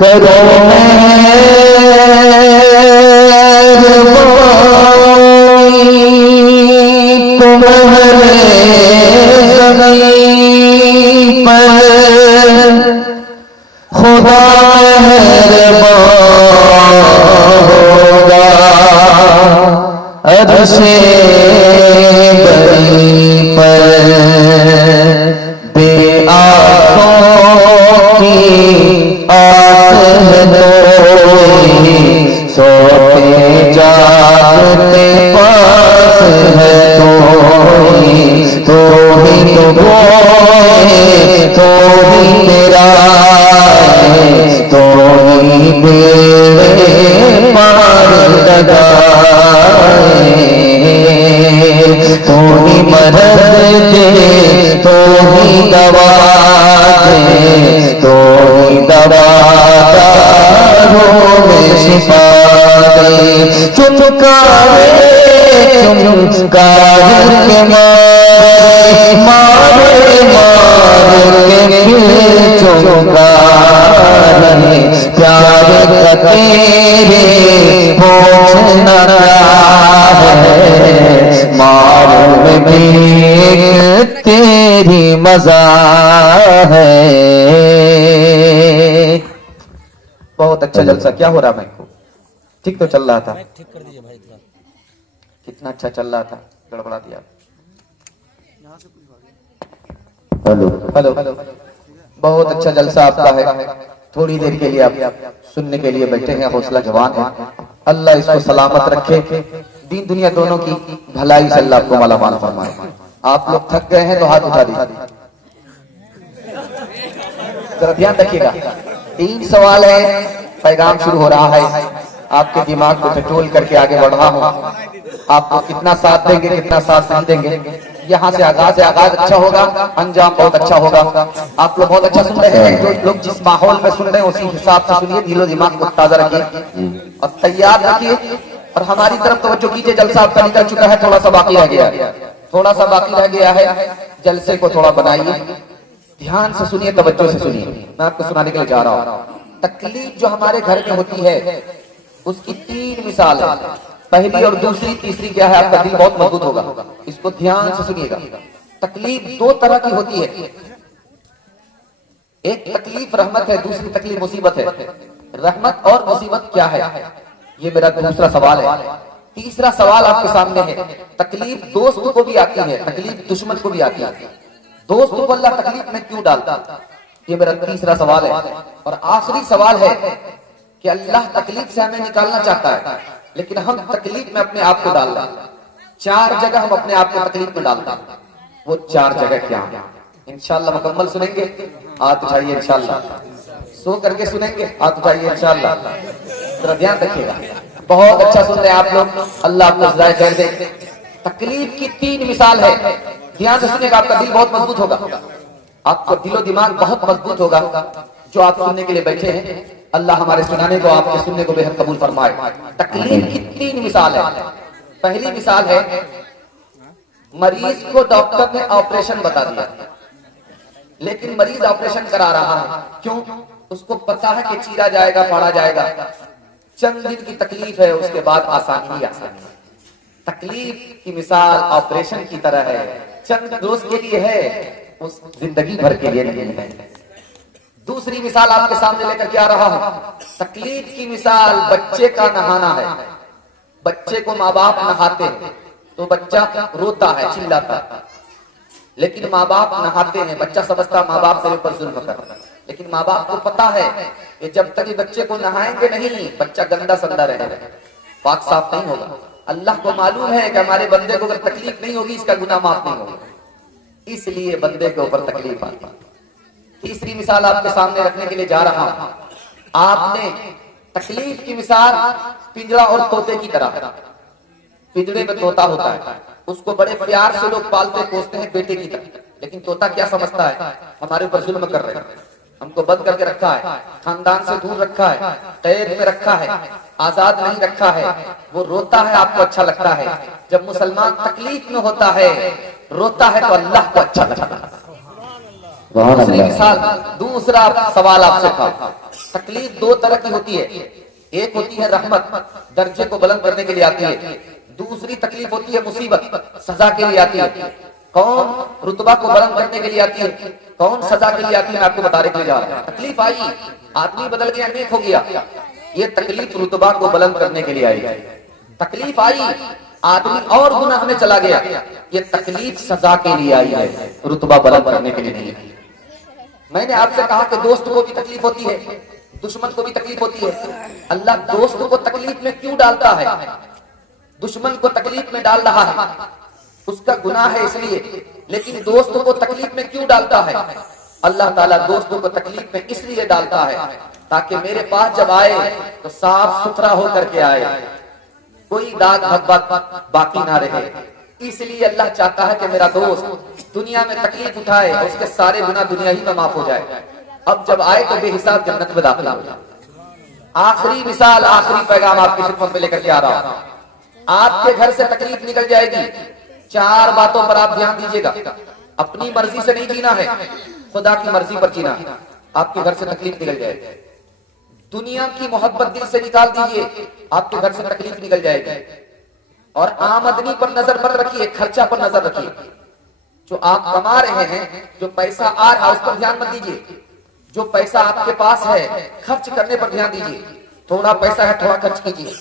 करो तुम्हारे ज़मीन पर खुदा मेहरबान होगा अर्शे बरी पर बेआसों की सोते जागते पास है तो ही तो बोए तो ही मेरा तो ही मेरे पार लगाए तो ही मदद दे तो ही दवा दे तो ही दवा शिफा दे चुमकारे के मारे के चुमकारे प्यार का तेरे पहुँचना है मालूम में तेरी मजा है। बहुत अच्छा जलसा। क्या हो रहा है? को ठीक तो चल रहा था। ठीक कर दीजिए भाई। कितना अच्छा चल रहा था, गड़बड़ा दिया। Hello hello hello. बहुत अच्छा जलसा आपका है। थोड़ी देर के लिए आप सुनने के लिए बैठे हैं। हौसला जवान है। अल्लाह इसको सलामत रखे। दीन दुनिया दोनों की भलाई से अल्लाह आपको मालामाल फरमाए। आप लोग थक गए हैं तो हाथ उठा दीजिए। जरा ध्यान रखिएगा। 3 सवाल है। पैगाम शुरू हो रहा है। आपके दिमाग को टटोल करके आगे बढ़ रहा हूँ। आपको कितना साथ देंगे, कितना साथ नहीं देंगे। यहाँ से आगाज अच्छा होगा, अंजाम बहुत अच्छा होगा। आप लोग बहुत अच्छा सुन रहे हैं। जो लोग जिस माहौल में सुन रहे हैं उसी हिसाब से सुनिए। दिलो दिमाग को ताजा रखिए और तैयार रखिए और हमारी तरफ तवज्जो कीजिए। जलसा आपका निकल चुका है, थोड़ा सा बाकी रह गया है। थोड़ा सा बाकी रह गया है। जलसे को थोड़ा बनाइए। ध्यान से सुनिए, तवज्जो से सुनिए। मैं आपको सुनाने के लिए जा रहा हूँ। तकलीफ जो हमारे घर में होती है उसकी 3 मिसाल है। पहली और दूसरी, तीसरी क्या है? आपका दिल बहुत मजबूत होगा। इसको ध्यान से सुनिएगा। तकलीफ 2 तरह की होती है। एक तकलीफ रहमत है, दूसरी तकलीफ मुसीबत है। रहमत और मुसीबत क्या है? ये मेरा दूसरा सवाल है। तीसरा सवाल आपके सामने है। तकलीफ दोस्त को भी आती है, तकलीफ दुश्मन को भी आती है। दोस्त को अल्लाह तकलीफ में क्यों डालता? ये मेरा तीसरा सवाल है। और आखिरी सवाल है कि अल्लाह तकलीफ से हमें निकालना चाहता है, लेकिन हम तकलीफ में अपने आप को डाल रहे हैं। 4 जगह हम अपने आप को तकलीफ में डालते हैं। वो 4 जगह क्या है? इंशाअल्लाह मुकम्मल सुनेंगे। हाथ उठाइए इंशाअल्लाह। सो करके सुनेंगे। हाथ उठाइए इंशाअल्लाह। जरा ध्यान रखिएगा। बहुत अच्छा सुन रहे हैं आप लोग। अल्लाह आपको हिदायत खैर दे। तकलीफ की 3 मिसाल है। ध्यान से सुनेगा। आपका दिल बहुत मजबूत होगा। आपका दिलो दिमाग बहुत मजबूत होगा। जो आप सुनने के लिए बैठे हैं, अल्लाह हमारे सुनाने को, आपके सुनने को बेहद कबूल फरमाए। तकलीफ की 3 मिसाल है। पहली मिसाल है, मरीज को डॉक्टर ने ऑपरेशन बता दिया, लेकिन मरीज ऑपरेशन करा रहा है। क्यों? उसको पता है कि चीरा जाएगा, फाड़ा जाएगा। चंद दिन की तकलीफ है, उसके बाद आसानी ही आसानी। तकलीफ की मिसाल ऑपरेशन की तरह है। चंद रोज के लिए है, उस जिंदगी भर के लिए नहीं है। दूसरी मिसाल आपके सामने लेकर के आ रहा हूं। तकलीफ की मिसाल बच्चे का नहाना है। बच्चे को माँ बाप नहाते हैं तो बच्चा रोता है, चिल्लाता है, लेकिन माँ बाप नहाते हैं, बच्चा समझता माँ बाप मेरे ऊपर जुल्म कर रहा है, लेकिन माँ बाप को पता है कि जब तक बच्चे को नहाएंगे नहीं बच्चा गंदा संदा रहेगा, पाक साफ नहीं होगा। अल्लाह को मालूम है कि हमारे बंदे को अगर तकलीफ नहीं होगी इसका गुनाह माफ नहीं होगा, इसलिए बंदे के ऊपर तकलीफ आती है। तीसरी मिसाल आपके सामने रखने के लिए जा रहा हूं। आपने तकलीफ की मिसाल पिंजरा और तोते की तरह, पिंजरे में तोता होता है, उसको बड़े प्यार से लोग पालते पोसते हैं बेटे की तरह, लेकिन तोता क्या समझता है हमारे ऊपर जुल्म कर रहे हैं, हमको बंद करके रखा है, खानदान से दूर रखा है, कैद में रखा है, आजाद नहीं रखा है। वो रोता है आपको अच्छा लगता है, जब मुसलमान तकलीफ में होता है रोता है तो अल्लाह को अच्छा लगता है। दूसरी मिसाल, दूसरा सवाल आपसे था, तकलीफ दो तरह की होती है, एक होती है रहमत, दर्जे को बुलंद करने के लिए आती है, दूसरी तकलीफ होती है मुसीबत, सजा के लिए आती है। कौन रुतबा को बुलंद करने के लिए आती है, कौन सजा के लिए आती है, मैं आपको बताने के लिए जा रहा हूं। तकलीफ आई, आदमी बदल गया, नेक हो गया, ये तकलीफ रुतबा को बुलंद करने के लिए आई। तकलीफ आई, आदमी और गुनाह में चला गया, ये तकलीफ सजा के लिए आई है, रुतबा बुलंद करने के लिए नहीं आई। मैंने आपसे कहा कि दोस्त को भी तकलीफ होती है, दुश्मन को भी तकलीफ होती है। अल्लाह दोस्त को तकलीफ में क्यों डालता है, दुश्मन को तकलीफ में डाल रहा है, उसका गुनाह है इसलिए, लेकिन दोस्त को तकलीफ में क्यों डालता है? अल्लाह ताला दोस्तों को तकलीफ में इसलिए डालता है ताकि मेरे पास जब आए तो साफ सुथरा होकर के आए, कोई दाग धब्बा बाकी ना रहे। इसलिए अल्लाह चाहता है कि मेरा दोस्त दुनिया में तकलीफ उठाए, उसके सारे गुनाह दुनिया ही में माफ हो जाए, अब जब आए तो बेहिसाब जन्नत में दाखिल हो जाए। आखिरी मिसाल, आखिरी पैगाम आपकी खिदमत में लेकर के आ रहा हूं। आपके घर से तकलीफ निकल जाएगी, चार बातों पर आप ध्यान दीजिएगा। अपनी मर्जी से नहीं जीना है, खुदा की मर्जी पर जीना है। आपके घर से तकलीफ निकल जाएगी, दुनिया की मोहब्बत दिल से निकाल दीजिए, आपके घर से तकलीफ निकल जाएगी। और आमदनी पर नजर मत रखिए, खर्चा पर नजर रखिए। जो आप कमा रहे हैं, जो पैसा आ रहा है उस पर ध्यान मत दीजिए, जो पैसा आपके पास है खर्च करने पर ध्यान दीजिए। थोड़ा पैसा है थोड़ा खर्च कीजिए,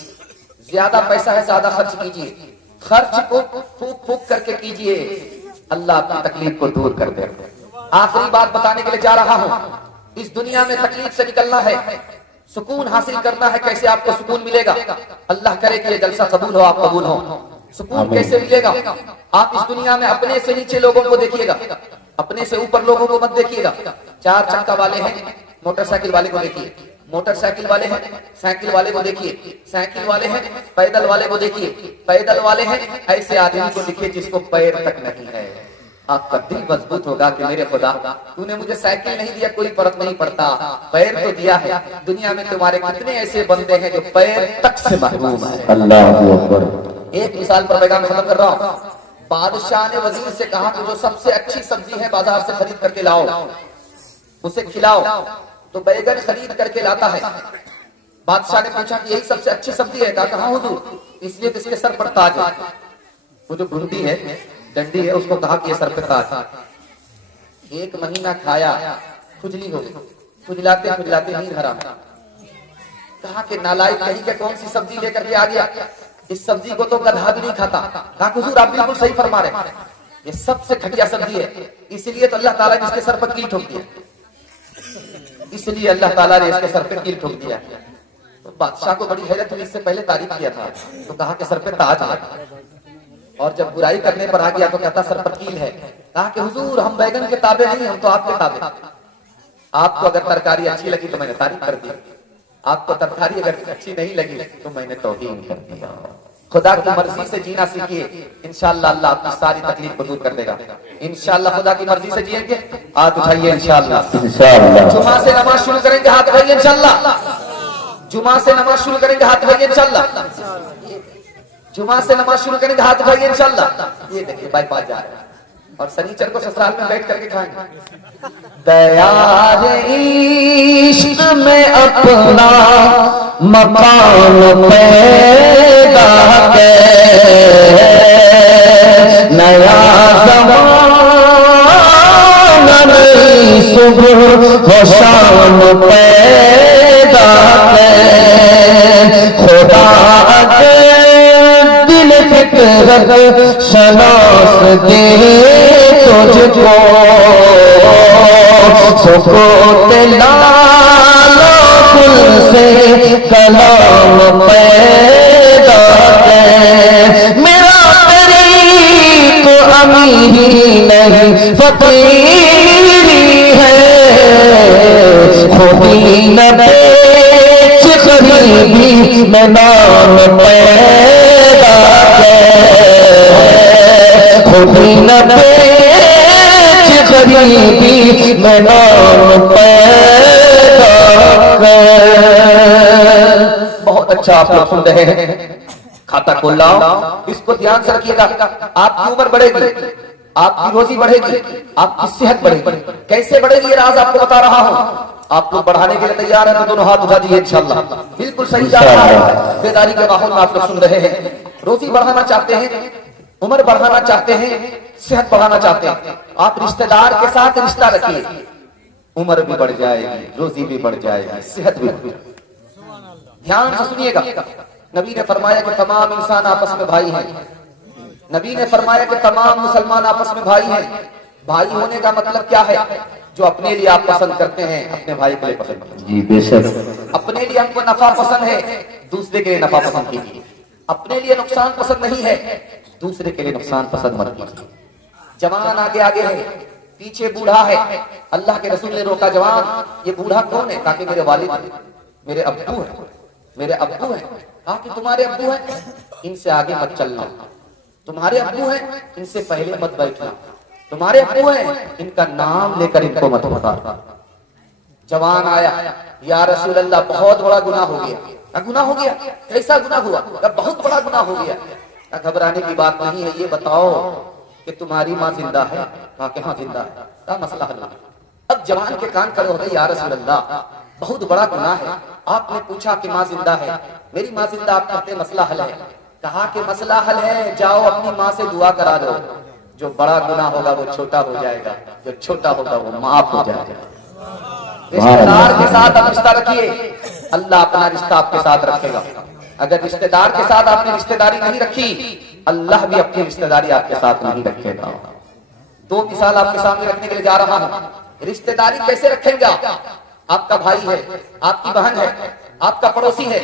ज्यादा पैसा है ज्यादा खर्च कीजिए, खर्च को फूक फूक करके कीजिए, अल्लाह आपकी तकलीफ को दूर कर दे। आखिरी बात बताने के लिए जा रहा हूं, इस दुनिया में तकलीफ से निकलना है, सुकून हासिल करना है। कैसे आपको सुकून मिलेगा? अल्लाह करे कि ये जलसा कबूल हो, आप कबूल हो। सुकून कैसे मिलेगा? आप इस दुनिया में अपने से नीचे लोगों को देखिएगा, अपने से ऊपर लोगों को मत देखिएगा। चार चक्का वाले हैं, मोटरसाइकिल वाले को देखिए, मोटरसाइकिल वाले हैं, साइकिल वाले को देखिए, साइकिल वाले हैं, पैदल वाले को देखिए, पैदल वाले हैं। ऐसे आदमी को देखिए जिसको पैर तक नहीं है। आपका दिल मजबूत होगा कि मेरे खुदा तूने मुझे साइकिल नहीं दिया कोई फर्क नहीं पड़ता, पैर तो दिया है। दुनिया में तुम्हारे कितने ऐसे बंदे हैं जो पैर तक से महरूम है। अल्लाह अकबर। एक मिसाल पर पैगाम खत्म कर रहा हूँ। बादशाह ने वजीर से कहा कि जो सबसे अच्छी सब्जी है बाजार से खरीद करके लाओ, उसे खिलाओ। तो बैगन खरीद करके लाता है। बादशाह ने पूछा कि यही सबसे अच्छी सब्जी है? कहा हाँ हुजूर, इसलिए तो इसके सर पर ताज है। वो जो ढूंढी है, डंडी है, उसको कहा कि ये सर पे ताज। एक महीना खाया, खुजली हो गई, खुजलाते खुजलाते नींद हराम। कहा कि नालायक कहीं के कौन सी सब्जी लेकर के आ गया, इस सब्जी को तो गधा भी नहीं खाता। कहा हुजूर आप बिल्कुल सही फरमा रहे हैं, ये सबसे घटिया सब्जी है, इसलिए तो अल्लाह ताला ने इसके सर पर कील ठोक दिया, इसलिए अल्लाह ताला ने इसके सर पे कील ठोक दिया। तो बादशाह को बड़ी हैरत हुई, इससे पहले तारीफ किया था तो कहा कि सर पे ताज है, और जब बुराई करने पर आ गया तो कहता सर पर कील है। कहा कि हुजूर हम बैगन के ताबे नहीं, हम तो आपके ताबे। आपको अगर तरकारी अच्छी लगी तो मैंने तारीफ कर दी, आपको तरकारी अगर अच्छी नहीं लगी तो मैंने तौहीन कर दिया। खुदा की मर्जी से जीना सीखिए, इंशाअल्लाह अल्लाह आपकी सारी तकलीफ को दूर कर देगा। इंशाअल्लाह खुदा की मर्जी से जिएंगे। हाथ उठाइए इंशाअल्लाह। इंशाअल्लाह जुमा से नमाज शुरू करेंगे, हाथ उठाइए इंशाअल्लाह। जुमा से नमाज शुरू करेंगे, हाथ उठाइए इंशाअल्लाह। जुमा से नमाज शुरू करेंगे, हाथ उठाइए इंशाअल्लाह। ये देखिए बाईपास जा रहे हैं और शनिचर को ससुराल में बैठ करके खाएंगे। दयार इश्क में अपना मकान पैदा कर, नया ज़माना नई सुबह हो शाम पैदा कर। खुदा अगर दिल फिक्रत शनास दे तुझको सुकूत लालो कुल से कलाम पैदा कर। मेरा तरीक अमीरी नहीं फकीरी है, खुदी न बेच गरीबी में नाम पैदा कर। खुदी न बेच गरीबी में नाम पैदा कर। बहुत अच्छा आप लोग सुन रहे हैं। खाता खोल लाओ, इसको ध्यान से रखिएगा। आपकी उम्र बढ़ेगी, आपकी रोजी बढ़ेगी, आपकी सेहत बढ़ेगी। कैसे बढ़ेगी ये राज आपको बता रहा हूं। आप लोग बढ़ाने के लिए तैयार हैं तो दोनों हाथ उठा दीजिए इंशाल्लाह। बिल्कुल सही जा रहा है। बेदारी के माहौल में आप लोग सुन रहे हैं। रोजी बढ़ाना चाहते हैं, उम्र बढ़ाना चाहते हैं, सेहत बढ़ाना चाहते हैं, आप रिश्तेदार के साथ रिश्ता रखिए। उम्र भी बढ़ जाएगी, रोजी भी बढ़ जाएगी, सेहत भी बढ़ जाएगी। ध्यान से सुनिएगा। नबी ने फरमाया कि तमाम इंसान आपस में भाई हैं। नबी ने फरमाया कि तमाम मुसलमान आपस में भाई हैं। भाई होने का मतलब क्या है? जो अपने लिए आप पसंद करते हैं अपने भाई के लिए पसंद करते हैं। जी बेशक। अपने लिए हमको नफा पसंद है, दूसरे के लिए नफा पसंद कीजिए। अपने लिए नुकसान पसंद नहीं है, दूसरे के लिए नुकसान पसंद मत कीजिए। जवान आगे आगे है, पीछे बूढ़ा है। अल्लाह के रसूल ने रोका, जवान ये बूढ़ा कौन है? ताकि मेरे वालिद हैं, मेरे अब्बू हैं, मेरे अब्बू हैं। कहा कि तुम्हारे अब्बू हैं, इनसे आगे मत चलना। तुम्हारे अब्बू हैं, इनसे पहले मत बैठना। तुम्हारे अब्बू हैं, इनका नाम लेकर इनको मत पुकारना। जवान आया, या रसूल अल्लाह बहुत बड़ा गुनाह हो गया। क्या गुनाह हो गया? कैसा गुनाह हुआ? बहुत बड़ा गुनाह हो गया। घबराने की बात नहीं है, ये बताओ कि तुम्हारी माँ जिंदा है? कहा कि हाँ जिंदा है। क्या मसला हल हो गया। अब जवान के कान खड़े हो गए, या रसूल अल्लाह बहुत बड़ा गुनाह है। आपने पूछा कि माँ जिंदा है, मेरी माँ जिंदा, आप कहते मसला हल है। कहा कि मसला हल है, जाओ अपनी माँ से दुआ करा दो। जो बड़ा गुनाह होगा वो छोटा हो जाएगा, जो छोटा होगा वो माफ हो जाएगा। रिश्तेदार के साथ आप रिश्ता रखिए, अल्लाह अपना रिश्ता आपके साथ रखेगा। अगर रिश्तेदार के साथ आपने रिश्तेदारी नहीं रखी, अल्लाह भी अपनी रिश्तेदारी आपके साथ नहीं रखेगा। दो मिसाल आपके सामने रखने के लिए जा रहा हूं। रिश्तेदारी कैसे रखेगा? आपका भाई है, आपकी बहन है, आपका पड़ोसी है,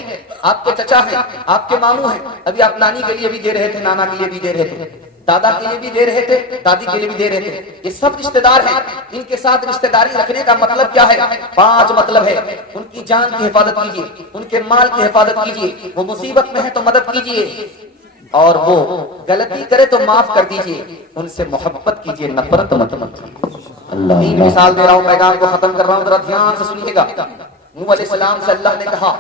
आपके चचा है, आपके मामू है। अभी आप नानी के लिए भी दे रहे थे, नाना के लिए भी दे रहे थे, दादा के लिए भी दे रहे थे, दादी के लिए भी दे रहे थे। ये सब रिश्तेदार हैं। इनके साथ रिश्तेदारी रखने का मतलब क्या है? 5 मतलब है। उनकी जान की हिफाजत कीजिए, उनके माल की हिफाजत कीजिए। वो मुसीबत में है तो मदद कीजिए, और वो गलती करे तो माफ कर दीजिए। उनसे मोहब्बत कीजिए, नफरत मत कीजिए। 3 मिसाल दे रहा हूँ, पैगाम को खत्म कर रहा हूँ, जरा ध्यान से सुनिएगा। नूह अलैहिस्सलाम से अल्लाह ने कहा,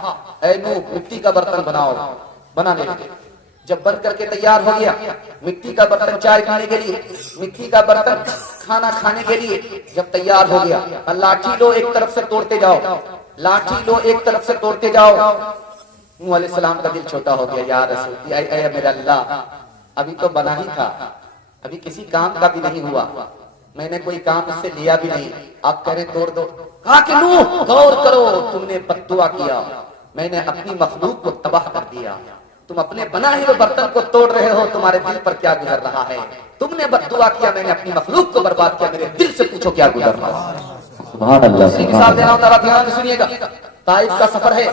ऐ नूह मिट्टी का बर्तन बनाओ। बनाने लगे। जब बन करके तैयार हो गया, मिट्टी का बर्तन चाय पीने के लिए, मिट्टी का बर्तन खाना खाने के लिए जब तैयार हो गया, लाठी लो एक तरफ से तोड़ते जाओ, लाठी लो एक तरफ से तोड़ते जाओ। नूह अलैहिस्सलाम का दिल छोटा हो गया, या रसूल, ऐ मेरे अल्लाह, अभी तो बना ही था, अभी किसी काम का भी नहीं हुआ, मैंने कोई काम इससे लिया भी नहीं, आप कह रहे तोड़ दो। कहा कि नूह गौर करो, तुमने बद्दुआ किया, मैंने अपनी मखलूक को तबाह कर दिया। तुम अपने बनाए हुए बर्तन को तोड़ रहे हो, तुम्हारे दिल पर क्या गुजर रहा है? तुमने बद्दुआ किया, मैंने अपनी मखलूक को बर्बाद किया, मेरे दिल से पूछो क्या गुजर रहा है। सुभान अल्लाह। दूसरी मिसाल दे रहा हूं, जरा ध्यान से सुनिएगा। ताइफ का सफर है,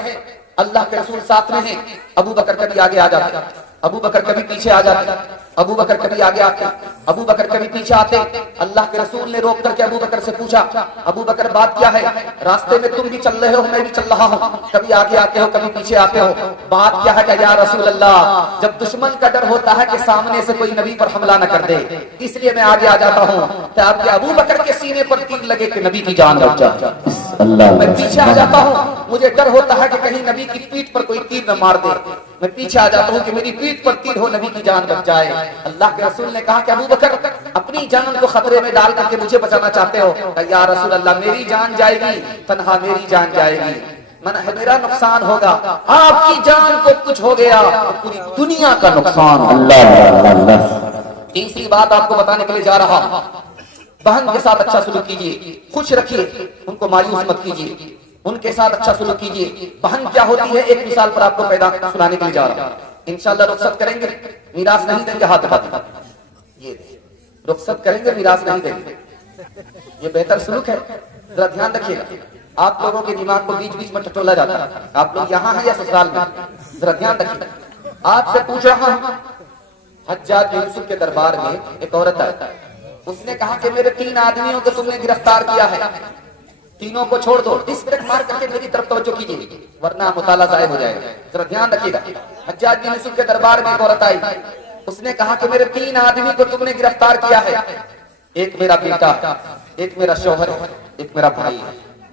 अल्लाह के रसूल साथ में हैं। अबू बकर कभी आगे आ जाते, अबू बकर कभी पीछे आ जाते, अबू बकर कभी आगे आते, अबू बकर कभी पीछे आते। अल्लाह के रसूल ने रोक करके अबू बकर से पूछा, अबू बकर बात क्या है? रास्ते में तुम भी चल रहे हो, मैं भी चल रहा हूँ, कभी आगे आते हो कभी पीछे आते हो, बात क्या है? क्या या रसूल अल्लाह, जब दुश्मन का डर होता है कि सामने से कोई नबी पर हमला न कर दे, इसलिए मैं आगे आ जाता हूँ। तो आपके अबू बकर के सीने पर तीर लगे कि नबी की जान बच जाए, मैं पीछे आ जाता हूँ। मुझे डर होता है कि कहीं नबी की पीठ पर कोई तीर न मार दे, मैं पीछे आ जाता हूँ कि मेरी पीठ पर तीर हो, नबी की जान बच जाए। अल्लाह के रसूल ने कहा कि अबू बकर, अपनी जान को खतरे में डाल करके मुझे बचाना चाहते हो? या रसूल अल्लाह, मेरी जान जाएगी, तन्हा मेरी जान जाएगी, मेरा नुकसान होगा, आपकी जान को कुछ हो गया तो पूरी दुनिया का नुकसान। अल्लाह। तीसरी बात आपको बताने के लिए जा रहा, बहन के साथ अच्छा सलूक कीजिए, खुश रखिए, उनको मायूस मत कीजिए, उनके साथ अच्छा सलूक कीजिए। बहन क्या होती है, एक मिसाल पर आपको पैदा सुनाने के लिए जा रहा हूं। इंशाल्लाह रुखसत करेंगे, मीरास नहीं देंगे, हाथ उठा देंगे, ये रुखसत करेंगे, मिरास नहीं देंगे। ये बेहतर सलूक है, जरा ध्यान रखिएगा। आप लोगों के दिमाग को बीच बीच में टटोला जाता है। आप लोग यहाँ हैं या ससुराल में, जरा ध्यान रखिएगा। आपसे पूछ रहा हूं, हज्जाज बिन यूसुफ के दरबार में एक औरत आई, उसने कहा कि मेरे 3 आदमियों को तुमने गिरफ्तार किया है, तीनों को छोड़ दो। इस ब्रेक मार करके मेरी तरफ तवज्जो कीजिए, वरना मुताला ज़ाय हो जाएगा। जरा ध्यान रखिएगा। हज्जाज बिन यूसुफ के दरबार में एक औरत आई, उसने कहा कि मेरे 3 आदमी को तुमने गिरफ्तार किया है, एक मेरा बेटा, एक मेरा शौहर, एक मेरा भाई है,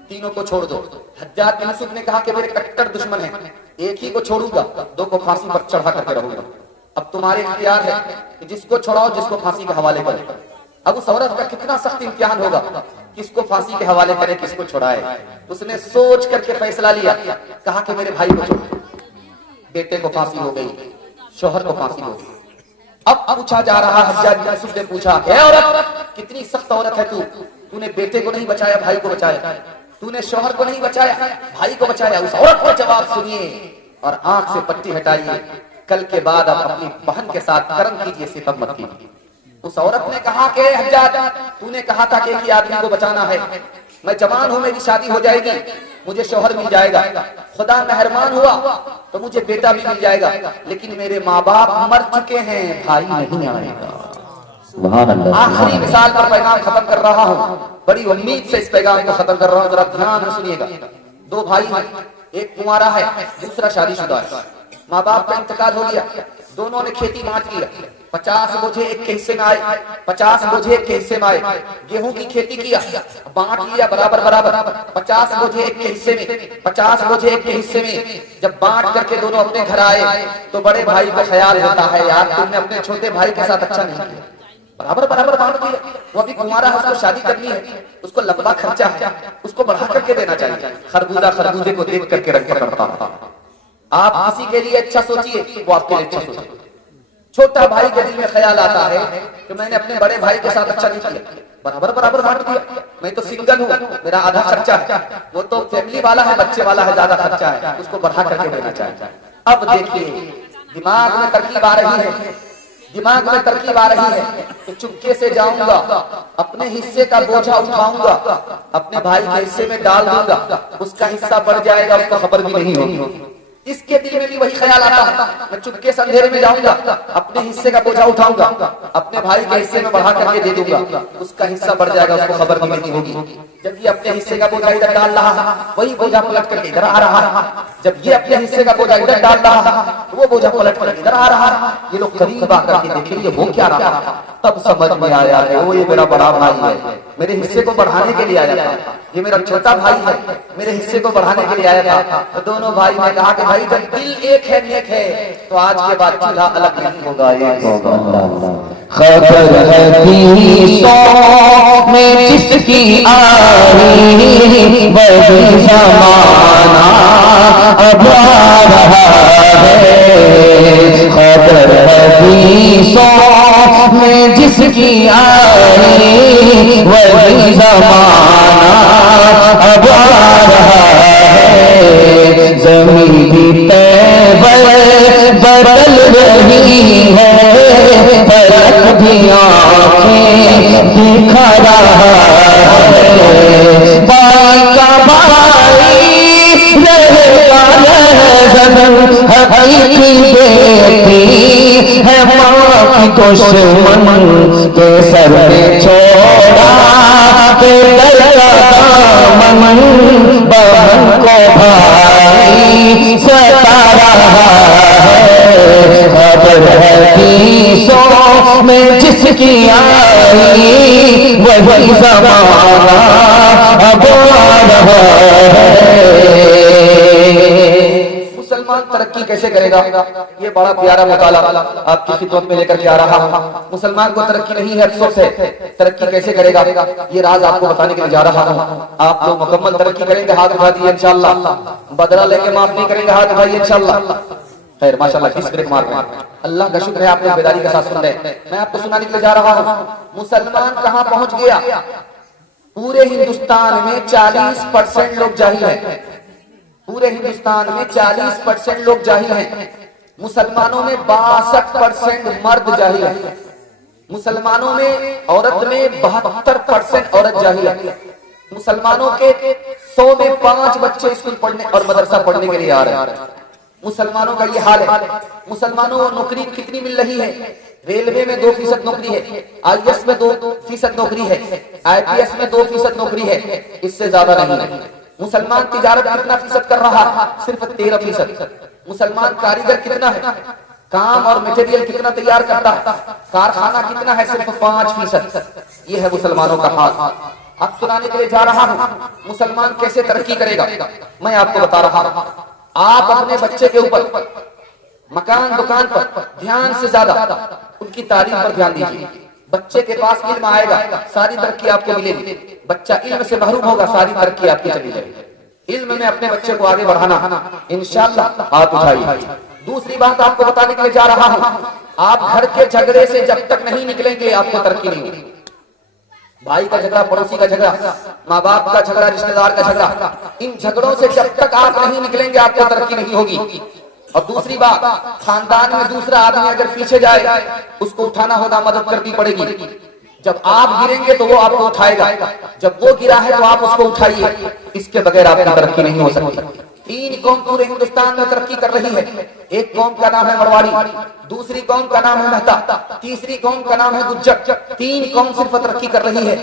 तीनों को छोड़ दो। हज्जाज बिन यूसुफ ने कहा कि मेरे कट्टर दुश्मन हैं, एक ही को छोड़ूंगा, 2 को फांसी पर चढ़ा करके रहूंगा। अब तुम्हारे इख्तियार है कि जिसको छोड़ाओ, जिसको फांसी के हवाले करो। अब उस औरत का कितना सख्त इम्तिहान होगा, किसको फांसी के हवाले करे, किसको छुड़ाए। उसने सोच करके फैसला लिया, कहा कि मेरे भाई को छोड़ो। बेटे को फांसी हो गई, शौहर को फांसी हो गई। अब पूछा जा रहा, हज्जाज बिन यूसुफ ने पूछा, हे औरत, कितनी सख्त औरत है तू, तूने बेटे को नहीं बचाया, भाई को बचाया, तूने शौहर को नहीं बचाया, भाई को बचाया। उस औरत का जवाब सुनिए और आंख से पट्टी हटाइए। कल के बाद आप अपनी बहन के साथ कर्म कीजिए, सितम मत कीजिए। उस औरत ने कहा कि हज्जाज, तूने कहा था कि एक ही आदमी को बचाना है, मैं जवान हूं, मेरी शादी हो जाएगी, मुझे शौहर मिल जाएगा, खुदा मेहरबान हुआ तो मुझे बेटा भी मिल जाएगा, लेकिन मेरे माँ बाप मर चुके हैं, भाई नहीं आएगा। आखिरी मिसाल पर पैगाम खत्म कर रहा हूँ, बड़ी उम्मीद से इस पैगाम को खत्म कर रहा हूँ, जरा ध्यान से सुनिएगा। 2 भाई हैं, एक कुंवारा है, दूसरा शादीशुदा है। माँ बाप का इंतकाल हो गया, दोनों ने खेती बांट लिया। 50 बोझे एक के हिस्से में आए, 50 बोझे एक के हिस्से में आए। गेहूं की खेती किया, बांट लिया बराबर बराबर। 50 बोझे एक के हिस्से में, 50 बोझे एक के हिस्से में। जब बांट करके दोनों अपने घर आए तो बड़े भाई को ख्याल होता है, यार तुमने अपने छोटे भाई के साथ अच्छा नहीं किया, बराबर बराबर बांट दिया। वो अभी कुंवारा है, उसको शादी करनी है, उसको लंबा खर्चा है, उसको बढ़ा करके देना चाहिए। खरबूजा खरबूजे को देख करके रंग पकड़ता। आप किसी के लिए अच्छा सोचिए, वो आपके लिए अच्छा सोचिए। छोटा भाई के दिल में ख्याल आता है कि मैंने अपने बड़े भाई के साथ अच्छा नहीं किया, बराबर बराबर बांट दिया। मैं तो सिंगल हूँ, मेरा आधा खर्चा है, वो तो फैमिली वाला है, बच्चे वाला है, ज्यादा खर्चा है, उसको बढ़ा करके देना चाहिए। अब देखिए, दिमाग में तरकीब आ रही है, दिमाग में तरकीब आ रही है कि चुपके से जाऊंगा, अपने हिस्से का बोझा उठाऊंगा, अपने भाई के हिस्से में डाल दूंगा, उसका हिस्सा बढ़ जाएगा, उसको खबर भी नहीं होगी। इसके दिल में भी वही ख्याल आता है, मैं चुपके से अंधेरे में जाऊंगा, अपने हिस्से का बोझा उठाऊंगा, अपने भाई के हिस्से में बढ़ा करके दे दूंगा, उसका हिस्सा बढ़ जाएगा, उसको खबर भी नहीं होगी। जब ये अपने हिस्से का बोझा इधर डाल रहा है, वही बोझा पलट करके इधर आ रहा है। जब ये अपने हिस्से का बोझा इधर डाल रहा है, वो बोझा पलट कर इधर आ रहा है। ये लोग करीब आकर के देखेंगे वो क्या रहा है, तब समझ में आया है वो ये मेरा बड़ा भाई है, मेरे हिस्से को बढ़ाने के लिए आया था। ये मेरा छोटा भाई है, मेरे हिस्से को बढ़ाने के लिए आया था। तो दोनों भाई ने कहा कि भाई जब दिल एक है, नेक है, तो आज के बाद चूल्हा अलग नहीं होगा, एक होगा। खबर है तीसों में जिसकी आई, वही ज़माना अब आ रहा है। खबर है तीसों में जिसकी आई, वही ज़माना अब आ रहा है। ज़मीन की बदल रही है, फलक भी आँखें दिखा रहा है। भाई का भाई रहेगा नज़र, हकीकी बेटी है माँ की दुश्मन के सर में छोड़ा के लगा दामन, बहन को भाई सता रहा है। खबर है तीसों में जिसकी आई, वही ज़माना अब आ रहा है। मुसलमान तरक्की कैसे करेगा, ये बड़ा प्यारा मुताला आपकी खिदमत में लेकर के आ रहा हूँ। मुसलमान को तरक्की नहीं है, अफसोस है। तरक्की कैसे करेगा, ये राज आपको बताने के लिए जा रहा हूँ। आप लोग मुकम्मल तरक्की करेंगे, हाथ उठा दिए इंशाअल्लाह। बदला लेके माफ नहीं करेंगे, हाथ उठाइए इंशाअल्लाह। खैर माशाल्लाह, किस ब्रेक मार रहे हैं, अल्लाह का शुक्र है आपने बेदारी के साथ सुन रहे। मैं आपको सुनाने के लिए जा रहा हूँ, मुसलमान कहाँ पहुंच गया। पूरे हिंदुस्तान में 40% लोग जाहिल हैं। पूरे हिंदुस्तान में 40% लोग जाहिल हैं। मुसलमानों में 62% मर्द जाहिल हैं। मुसलमानों में, औरत में 72% औरत जाहिल है। मुसलमानों के 100 में 5 बच्चे स्कूल पढ़ने और मदरसा पढ़ने के लिए आ रहे हैं। मुसलमानों का ये हाल है। मुसलमानों को नौकरी कितनी मिल रही है? रेलवे में 2% नौकरी है, IAS में 2% नौकरी है, IPS में 2% नौकरी है, इससे ज्यादा नहीं है। मुसलमान तिजारत कितना फीसद कर रहा है? सिर्फ 13%। मुसलमान कारीगर कितना है? काम और मटेरियल कितना तैयार करता है? कारखाना कितना है? सिर्फ 5%। ये है मुसलमानों का हाल। अब सुनाने के लिए जा रहा हूं, मुसलमान कैसे तरक्की करेगा मैं आपको बता रहा हूं। आप अपने बच्चे के ऊपर, मकान दुकान पर ध्यान से ज्यादा उनकी तालीम पर ध्यान दीजिए। बच्चे के पास इल्म आएगा, सारी तरक्की आपको मिलेगी। बच्चा इल्म से महरूम होगा, सारी तरक्की आपकी चली जाएगी। इल्म में अपने बच्चे को आगे बढ़ाना इंशाअल्लाह। हाथ उठाइए। दूसरी बात आपको बताने के लिए जा रहा हूं, आप घर के झगड़े से जब तक नहीं निकलेंगे आपको तरक्की नहीं होगी। भाई का झगड़ा, पड़ोसी का झगड़ा, माँ बाप का झगड़ा, रिश्तेदार का झगड़ा, इन झगड़ों से जब तक आप नहीं निकलेंगे आपको तरक्की नहीं होगी। और दूसरी बात, खानदान में दूसरा आदमी अगर पीछे जाए उसको उठाना होगा, मदद करनी पड़ेगी। जब आप गिरेंगे तो वो आपको उठाएगा, जब वो गिरा है तो आप उसको उठाइए। इसके बगैर आपकी तरक्की नहीं हो सकती। 3 कौम पूरे हिंदुस्तान में तरक्की कर रही है। एक कौम का नाम है मरवाड़ी, दूसरी कौम का नाम है मेहता, तीसरी कौम का नाम है गुज्जर। 3 कौम सिर्फ तरक्की कर रही है,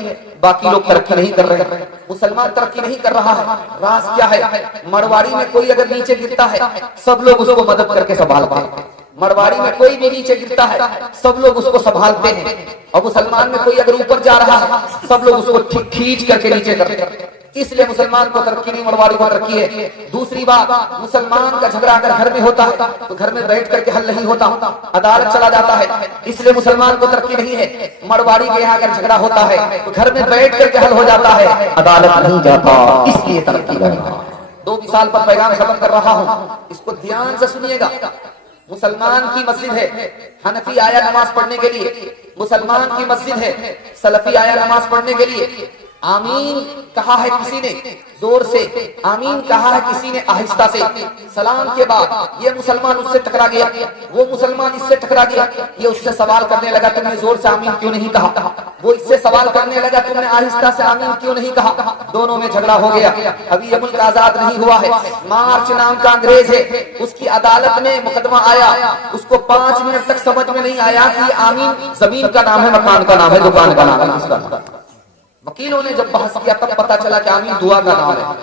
बाकी लोग तरक्की नहीं कर रहे हैं। मुसलमान तरक्की नहीं कर रहा है। राज क्या है? मरवाड़ी में कोई अगर नीचे गिरता है सब लोग उसको मदद करके संभालते हैं। मरवाड़ी में कोई भी नीचे गिरता है सब लोग उसको संभालते हैं। और मुसलमान में कोई अगर ऊपर जा रहा है सब लोग उसको खींच करके नीचे करते हैं। इसलिए मुसलमान को तरक्की नहीं, मरवाड़ी को तरक्की है। दूसरी बात, मुसलमान का झगड़ा अगर घर में होता है तो घर में बैठ करके हल नहीं होता, अदालत चला जाता है। इसलिए मुसलमान को तरक्की नहीं है। मरवाड़ी के यहाँ अगर झगड़ा होता है तो घर में बैठ करके हल हो जाता है, अदालत नहीं जाता, इसलिए तरक्की करना। 2 मिसाल पर पैगाम खत्म कर रहा हूँ, इसको ध्यान से सुनिएगा। मुसलमान की मस्जिद है, हनफी आया नमाज पढ़ने के लिए। मुसलमान की मस्जिद है, सलफी आया नमाज पढ़ने के लिए। आमीन कहा है किसी ने जोर से, आमीन कहा है किसी ने आहिस्ता से। सलाम के बाद ये मुसलमान उससे टकरा गया, वो मुसलमान इससे टकरा गया। ये उससे सवाल करने लगा, तुमने जोर से आमीन क्यों नहीं कहा? वो इससे सवाल करने लगा, तुमने आहिस्ता से आमीन क्यों नहीं कहा? दोनों में झगड़ा हो गया। अभी ये मुल्क आजाद नहीं हुआ है। मार्च नाम का अंग्रेज है, उसकी अदालत में मुकदमा आया। उसको 5 मिनट तक समझ में नहीं आया कि आमीन जमीन का नाम है, मकान का नाम है, दुकान का नाम है। वकीलों ने जब बहस किया तब पता चला कि आमीन दुआ का नाम है।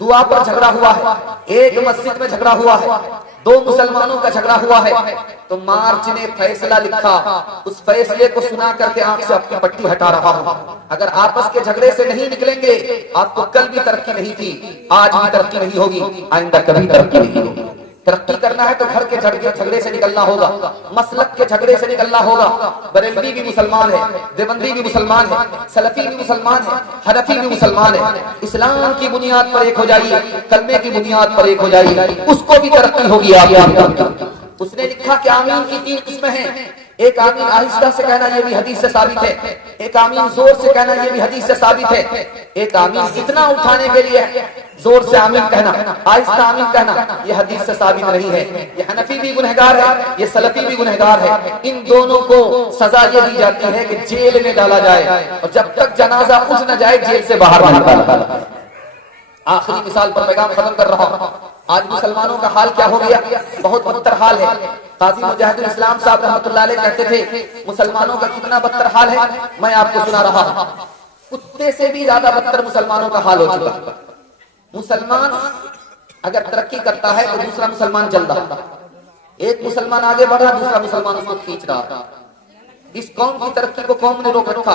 दुआ पर झगड़ा हुआ है, एक मस्जिद में झगड़ा हुआ है, 2 मुसलमानों का झगड़ा हुआ है। तो मार्च ने फैसला लिखा, उस फैसले को सुना करके आंख से अपनी पट्टी हटा रहा हूं। अगर आपस के झगड़े से नहीं निकलेंगे, आपको कल भी तरक्की नहीं थी, आज भी तरक्की नहीं होगी, आइंदा कभी तरक्की नहीं होगी। तरक्की करना है तो घर के झगड़े से निकलना होगा, मसलक के झगड़े से निकलना होगा। बरेलवी भी मुसलमान है, देवबंदी भी मुसलमान है, सलफी भी मुसलमान है, हनफी भी मुसलमान है। इस्लाम की बुनियाद पर एक हो जाइए, कलमे की बुनियाद पर एक हो जाइए, उसको भी तरक्की होगी आपकी। उसने लिखा कि आमीन की 3 किस्में हैं। एक आमीन आहिस्ता से कहना, ये भी हदीस से साबित है। एक आमीन जोर से कहना, ये भी हदीस से साबित है। एक आमीन इतना उठाने के लिए है, जोर से आमीन कहना, आहिस्ता आमीन कहना, ये हदीस से साबित नहीं है। ये हनफी भी गुनहगार है, ये सलफी भी गुनहगार है। इन दोनों को सजा ये दी जाती है कि जेल में डाला जाए, और जब तक जनाजा उठ न जाए जेल से बाहर न निकाला। आखिरी मिसाल पर पैगाम खत्म कर रहा हूं। आज मुसलमानों का हाल क्या हो गया? बहुत बदतर हाल है। काजी मुजाहिदुल इस्लाम साहब रहमतुल्लाह अलैह कहते थे मुसलमानों का कितना बदतर हाल है, मैं आपको सुना रहा हूं। कुत्ते से भी ज्यादा बदतर मुसलमानों का हाल हो चुका। मुसलमान अगर तरक्की करता है तो दूसरा मुसलमान जल रहा, एक मुसलमान आगे बढ़ रहा, दूसरा मुसलमान उसको खींच रहा। इस कौम की तरक्की को कौम ने रोक रखा।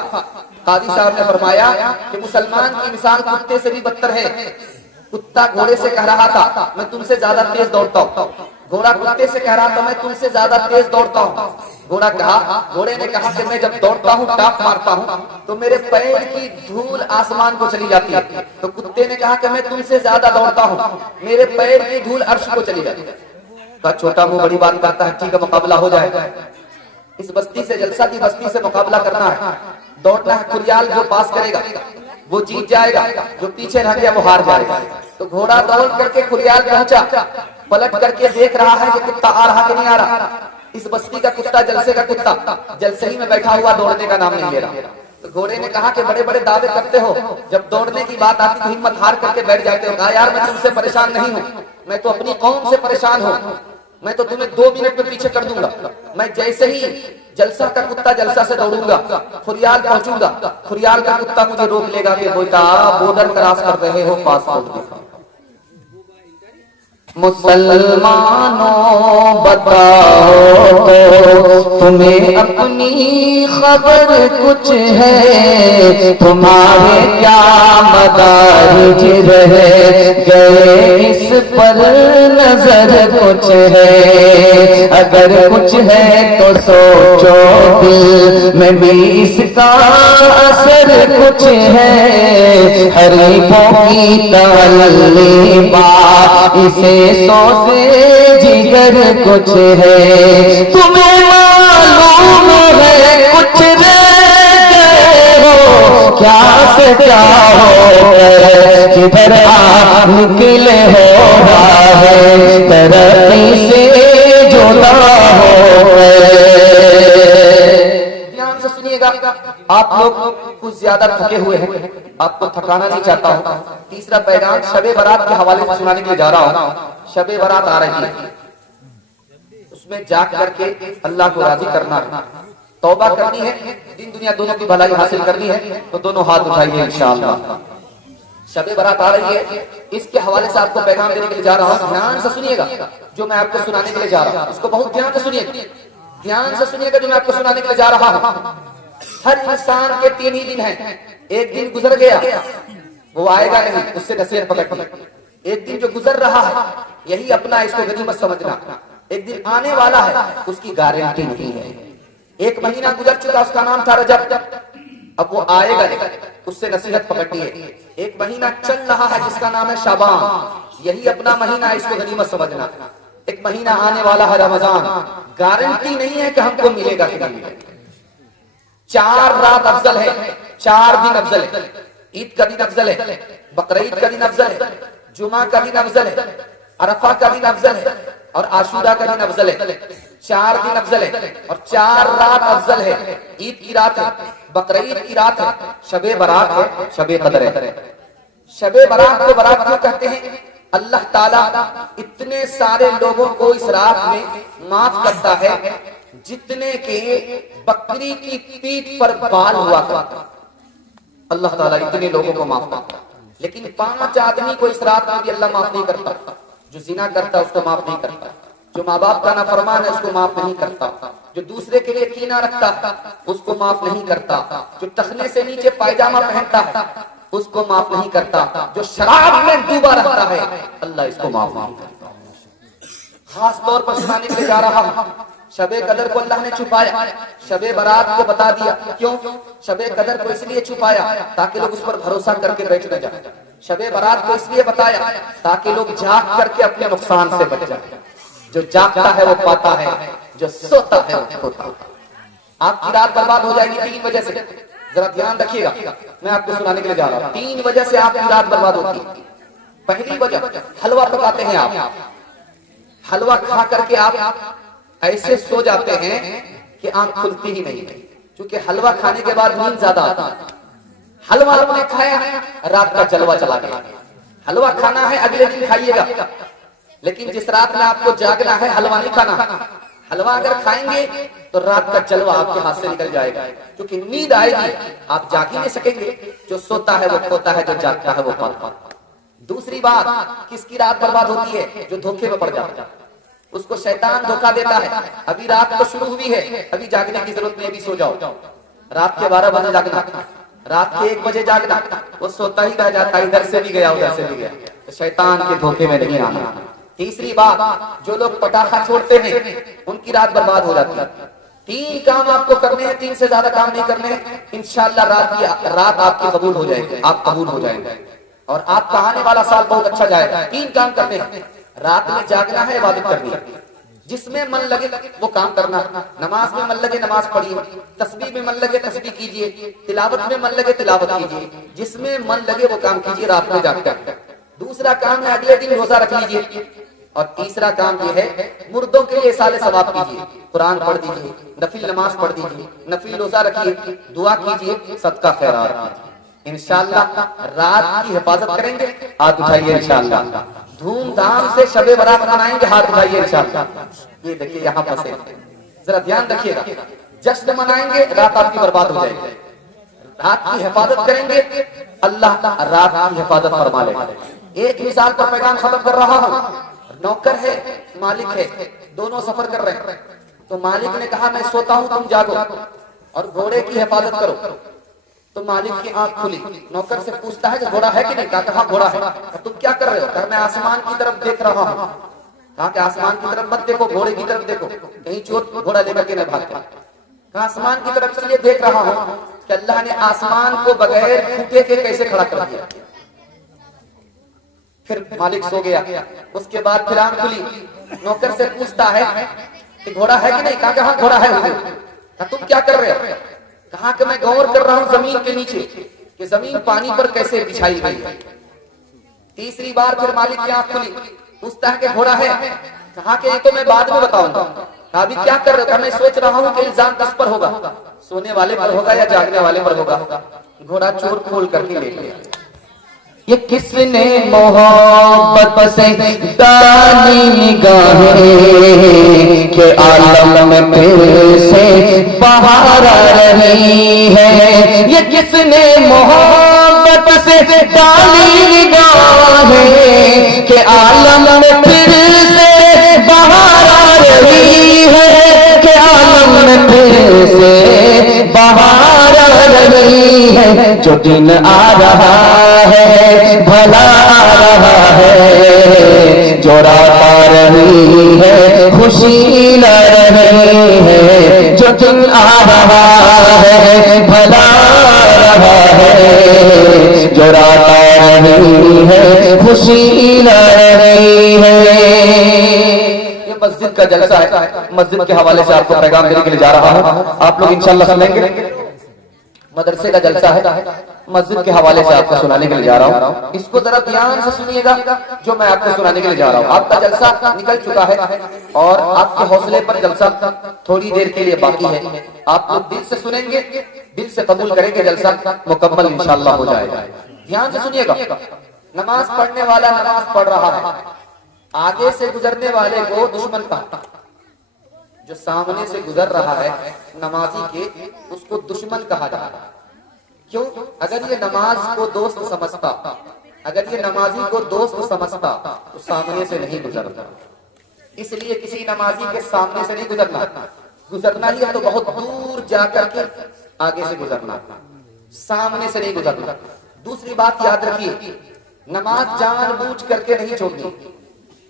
काजी साहब ने फरमाया कि मुसलमान की मिसाल कुत्ते से भी बदतर है। कुत्ता घोड़े से कह रहा था मैं तुमसे ज्यादा तेज दौड़ता हूँ, घोड़ा कुत्ते से कह रहा था मैं तुमसे ज्यादा तेज दौड़ता हूँ। घोड़े ने कहा कि मैं जब दौड़ता हूँ, टाप मारता हूँ तो मेरे पैर की धूल आसमान को चली जाती है। तो कुत्ते ने कहा कि मैं तुमसे ज्यादा दौड़ता हूँ, मेरे पैर की धूल अर्श को चली जाती है। तो छोटा मुंह बड़ी बात करता है, ठीक है मुकाबला हो जाएगा। इस बस्ती से जलसा की बस्ती से मुकाबला करना है, दौड़ना है। खुरियाल जो पास करेगा वो जीत जाएगा, जो पीछे रह गया वो हार जाएगा। तो घोड़ा दौड़ करके खुरियाल पहुंचा, पलट करके देख रहा है कि कुत्ता आ रहा कि नहीं आ रहा। इस बस्ती का कुत्ता, जलसे का कुत्ता, जलसे ही में बैठा हुआ, दौड़ने का नाम नहीं ले रहा। तो घोड़े ने कहा कि बड़े बड़े दावे करते हो, जब दौड़ने की बात आती तो हिम्मत हार करके बैठ जाते हो। कहा यार मैं तुमसे परेशान नहीं हूँ, मैं तो अपनी कौम से परेशान हूँ, मैं तो तुम्हें 2 मिनट में पीछे कर दूंगा। मैं जैसे ही जलसा का कुत्ता जलसा से दौड़ूंगा, खुरियाल पहुंचूंगा, खुरियाल का कुत्ता मुझे रोक लेगा कि बेटा बॉर्डर क्रॉस कर रहे हो, पासपोर्ट दिखाओ। मुसलमानों बताओ तो तुम्हें अपनी खबर कुछ है, तुम्हारे क्या मदारिज रह गए, इस पर नजर कुछ है। अगर कुछ है तो सोचो दिल में भी इसका असर कुछ है। हरीफों की तल्लीबा इसे सो से जिगर कुछ है। तुम्हें मालूम है कुछ रह गए हो, क्या से क्या हो गए, किधर आ निकले हो रहा है, तरक्की से जुदा हो गए। ध्यान से सुनिएगा, आप लोग कुछ ज्यादा थके हुए हैं, आपको थकाना नहीं चाहता हूँ। तीसरा पैगाम शबे बारात के हवाले से सुनाने के लिए जा रहा हूँ। शबे बारात आ रही है, उसमें जाग करके अल्लाह को राजी करना, तौबा करनी है, दिन दुनिया दोनों की भलाई हासिल करनी है, तो दोनों हाथ उठाइए इंशाअल्लाह। शबे बारात आ रही है, इसके हवाले से आपको पैगाम देने के लिए जा रहा हूँ। ध्यान से सुनिएगा जो मैं आपको सुनाने के लिए जा रहा हूँ, इसको बहुत ध्यान से सुनिएगा, ध्यान से सुनिएगा जो मैं आपको सुनाने के लिए जा रहा हूँ। हर इंसान के 3 ही दिन हैं। एक दिन गुजर गया, वो आएगा नहीं, उससे नसीहत पकड़नी। एक दिन जो गुजर रहा है यही अपना, इसको गनीमत समझना। एक दिन आने वाला है, उसकी गारंटी नहीं है। 1 महीना गुजर चुका, उसका नाम था रजब, अब वो आएगा नहीं, उससे नसीहत पकड़नी है। 1 महीना चल रहा है जिसका नाम है शाबान, यही अपना महीना, इसको गनीमत समझना। 1 महीना आने वाला है रमजान, गारंटी नहीं है कि हमको मिलेगा कि नहीं मिलेगा। 4 रात अफजल है, 4 दिन अफजल है। ईद का दिन अफजल है, बकरीद का दिन अफजल है, जुमा का दिन अफजल है, अरफा का दिन अफजल है और आशूरा का दिन अफजल है। 4 दिन अफजल है और 4 रात अफजल है। ईद की रात है, बकरीद की रात है, शबे बारात है, शबे कदर है। शबे बारात को बारात क्यों कहते हैं? अल्लाह ताला इतने सारे लोगों को इस रात में माफ करता है जितने के बकरी की पीठ पर बाल हुआ करता। अल्लाह ताला इतने लोगों को माफ करता, लेकिन 5 आदमी को इस रात में भी अल्लाह माफ नहीं करता। जो जिना करता उसको माफ नहीं करता, जो माँ बाप का नाफरमान है उसको माफ नहीं करता, जो दूसरे के लिए कीना रखता उसको माफ नहीं करता, जो टखने से नीचे पायजामा पहनता है उसको माफ नहीं करता, जो शराब में डूबा रहता है अल्लाह इसको माफ नहीं करता। खास तौर पर सुनाने के लिए जा रहा हूं, शबे कदर को अल्लाह ने छुपाया, शबे बारात को बता दिया। क्यों? शबे कदर को इसलिए छुपाया ताकि लोग उस पर भरोसा करके बैठ न जाए। शबे बारात को इसलिए बताया ताकि लोग जाग करके अपने नुकसान से बच जाए। जो जागता है वो पाता है, जो सोता है वो खोता है। आपकी रात बर्बाद हो जाएगी 3 वजह से, जरा ध्यान रखिएगा, मैं आपको सुनाने के लिए जा रहा हूँ। 3 वजह से आपकी रात बर्बाद होती है। पहली वजह, हलवा पकाते हैं आप, हलवा खा करके आप ऐसे सो जाते हैं कि आंख खुलती ही नहीं, क्योंकि हलवा खाने के बाद नींद ज्यादा आता है। हलवा आपने खाया, रात का जलवा चला गया। हलवा खाना है अगले दिन खाइएगा, लेकिन जिस रात में आपको जागना है हलवा नहीं खाना। हलवा अगर खाएंगे तो रात का जलवा आपके हाथ से निकल जाएगा, क्योंकि नींद आएगी, आप जाग ही नहीं सकेंगे। जो सोता है वो खोता है, जो जागता है वो पाता है। दूसरी बात, किसकी रात बर्बाद होती है? जो धोखे में पड़ जाता है, उसको शैतान धोखा देता है। अभी रात तो शुरू हुई है, अभी जागने की जरूरत नहीं, अभी सो जाओ। रात के 12 बजे जागना, रात के 1 बजे जागना, वो सोता ही रह जाता है, इधर से भी गया उधर से भी गया। तो शैतान के धोखे में नहीं आना। तीसरी बात, जो लोग पटाखा छोड़ते हैं उनकी रात बर्बाद हो जाती है। 3 काम आपको करने हैं, 3 से ज्यादा काम नहीं करने हैं। इंशाअल्लाह रात आपकी कबूल हो जाएगी, आप कबूल हो जाएंगे और आपका आने वाला साल बहुत अच्छा जाएगा। 3 काम करने हैं, रात में जागना है, इबादत करनी है, जिसमें मन लगे वो काम करना। नमाज में मन लगे नमाज पढ़िए, तस्बीह में मन लगे तस्बीह कीजिए, तिलावत में मन लगे तिलावत कीजिए, जिसमें मन लगे वो काम कीजिए, रात में जागकर। दूसरा काम है अगले दिन रोजा रख लीजिए। और तीसरा काम ये है, मुर्दों के लिए साले सवाब कीजिए, कुरान पढ़ दीजिए, नफिल नमाज पढ़ दीजिए, नफिल रोजा रखिए, दुआ कीजिए, सदका खैरात कीजिए। इंशाअल्लाह रात की हिफाजत करेंगे, हाथ उठाइए इंशाअल्लाह। धूमधाम से शबे बारात मनाएंगे, हाथ उठाइए इंशाअल्लाह। ये देखिए यहाँ फंसे, जरा ध्यान रखिएगा, जश्न मनाएंगे, रात आपकी बर्बाद हो जाएगी। रात की हिफाजत करेंगे, अल्लाह रात की हिफाजत फरमा लेगा। एक मिसाल पर पैगाम खत्म कर रहा हूँ। नौकर है, मालिक है, दोनों सफर कर रहे हैं। तो मालिक ने कहा मैं सोता हूँ, तुम जागो और घोड़े की हिफाजत करो। तो मालिक की आंख खुली, नौकर से पूछता है कि घोड़ा है कि नहीं? कहा घोड़ा है। तुम क्या कर रहे हो? कहा मैं आसमान की तरफ देख रहा हूँ। कहा कि आसमान की तरफ मत देखो, घोड़े की तरफ देखो, कहीं चोर घोड़ा लेकर के न भागे। कहा आसमान की तरफ इसलिए देख रहा हूँ कि अल्लाह ने आसमान को बगैर फूटे के कैसे खड़ा कर दिया। फिर मालिक सो गया। उसके बाद फिर आंख खुली, नौकर से पूछता है कि घोड़ा है कि नहीं? कहा हाँ घोड़ा है हुजूर। कहा तुम क्या कर रहे हो? कहा कि मैं गौर कर रहा हूँ जमीन के नीचे कि जमीन पानी पर कैसे बिछाई गई है। तीसरी बार फिर मालिक की आंख खुली, पूछता है कि घोड़ा है? कहा कि ये तो मैं बाद में बताऊंगा। कहा अभी क्या कर रहे हो? मैं सोच रहा हूँ कि इल्जाम किस पर होगा, सोने वाले पर होगा या जागने वाले पर होगा। घोड़ा चोर खोल करके ले गया। ये किसने मोहब्बत से डाली निगाहें के आलम में फिर से बहार आ रही है। ये किसने मोहब्बत से डाली निगाहें के आलम में फिर से बहार आ रही है, के आलम में फिर से बहार आ रही है। जो दिन आ रहा है भला आ रहा है, जो रात आ रही है खुशी ला रही है। जो दिन आ रहा है भला आ रहा है, जो रात आ रही है खुशी ला रही है। ये मस्जिद का जलसा है, मस्जिद के हवाले से आपको पैगाम देने के लिए जा रहा हूँ। आप लोग इंशाअल्लाह सुनेंगे। मदरसे का जलसा है, मस्जिद के हवाले से आपको सुनाने के लिए जा रहा हूँ। इसको जरा ध्यान से सुनिएगा जो मैं आपको सुनाने के लिए जा रहा हूँ। आपका जलसा निकल चुका है और आपके हौसले पर जलसा थोड़ी देर के लिए बाकी है। आप लोग दिल से सुनेंगे, दिल से कबूल करेंगे, जलसा मुकम्मल इंशाअल्लाह हो जाएगा। ध्यान से सुनिएगा। नमाज पढ़ने वाला नमाज पढ़ रहा है, आगे से गुजरने वाले को दुश्मन कहा। जो सामने से गुजर रहा है नमाजी के, उसको दुश्मन कहा जा रहा है। क्यों? अगर ये नमाज को दोस्त समझता, अगर ये नमाजी को दोस्त समझता तो सामने से नहीं गुजरता। इसलिए किसी नमाजी के सामने से नहीं गुजरना, गुजरना ही है तो बहुत दूर जाकर के आगे से गुजरना, सामने से नहीं गुजरना। दूसरी बात याद रखिए, नमाज जानबूझ करके नहीं छोड़नी।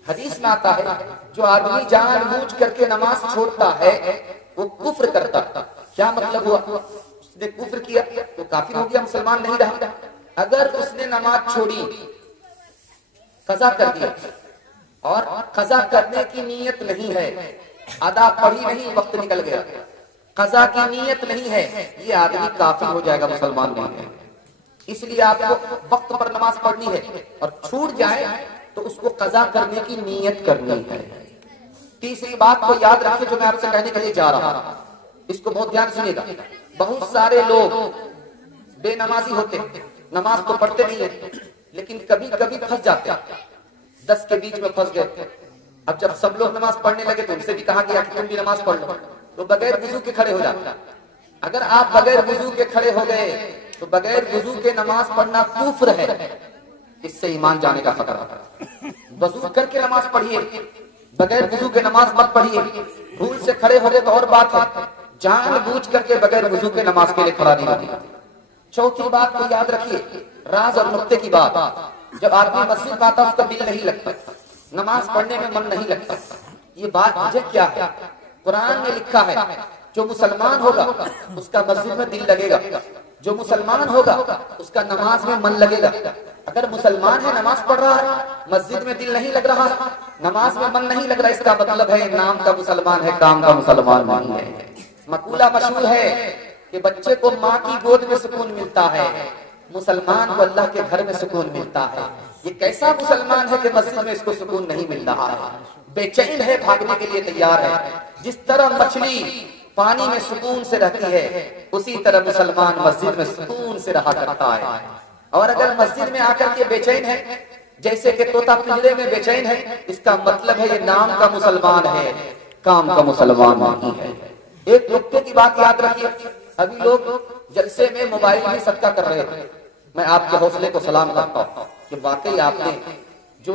हदीस में आता है जो आदमी जानबूझ करके नमाज छोड़ता है वो कुफ्र करता। क्या मतलब हुआ? उसने कुफ्र किया तो काफिर हो गया, मुसलमान नहीं रहा। अगर उसने नमाज छोड़ी, कज़ा कर दिया और कज़ा करने की नीयत नहीं है, अदा पढ़ी नहीं, वक्त निकल गया, कज़ा की नीयत नहीं है, ये आदमी काफिर हो जाएगा, मुसलमान नहीं है। इसलिए आपको वक्त पर नमाज पढ़नी है और छूट जाए तो उसको कज़ा करने की नीयत करनी है। तीसरी बात को याद रखिए जो मैं आपसे कहने के लिए जा रहा हूं, इसको बहुत ध्यान सुनिएगा। बहुत सारे लोग बेनमाजी होते हैं, नमाज तो पढ़ते नहीं है लेकिन कभी कभी फंस जाते हैं, 10 के बीच में फंस गए। अब जब सब लोग नमाज पढ़ने लगे तो उनसे भी कहा गया कि तुम भी नमाज पढ़ लो, तो बगैर वुजू के खड़े हो जाते। अगर आप बगैर वुजू के खड़े हो गए तो बगैर वुजू के नमाज पढ़ना कुफ्र है, इससे ईमान जाने का खतरा है। वजू करके नमाज पढ़िए, बगैर वजू के नमाज मत पढ़िए। भूल से खड़े हो गए तो और बात है, जानबूझ करके बगैर वजू के नमाज के लिए खड़ा नहीं होगा। चौथी बात को याद रखिए, राज और नुक्ते की बात। जब आदमी मस्जिद में आता है उसका दिल नहीं लगता, नमाज पढ़ने में मन नहीं लगता। ये बात वजह क्या है? कुरान में लिखा है जो मुसलमान होगा उसका मस्जिद में दिल लगेगा, जो मुसलमान होगा उसका नमाज में मन लगेगा। अगर मुसलमान है, नमाज पढ़ रहा है, मस्जिद में दिल नहीं लग रहा, नमाज में मन नहीं लग रहा, इसका मतलब है नाम का मुसलमान है, काम का मुसलमान नहीं है। मकूला मशहूर है कि बच्चे को माँ की गोद में सुकून मिलता है, मुसलमान को अल्लाह के घर में सुकून मिलता है। ये कैसा मुसलमान है कि मस्जिद में इसको सुकून नहीं मिल रहा है, बेचैन है, भागने के लिए तैयार है। जिस तरह मछली पानी में सुकून से रहती है, उसी तरह मुसलमान मस्जिद में सुकून से रहा करता है। और अगर मस्जिद में आकर के बेचैन है, जैसे कि तोता पिंजरे में बेचैन है, इसका मतलब है ये नाम का मुसलमान है, काम का मुसलमान नहीं है। एक नुक्ते की बात याद रखिए, अभी लोग जलसे में मोबाइल भी सदका कर रहे थे। मैं आपके हौसले को सलाम करता हूँ कि वाकई आपने जो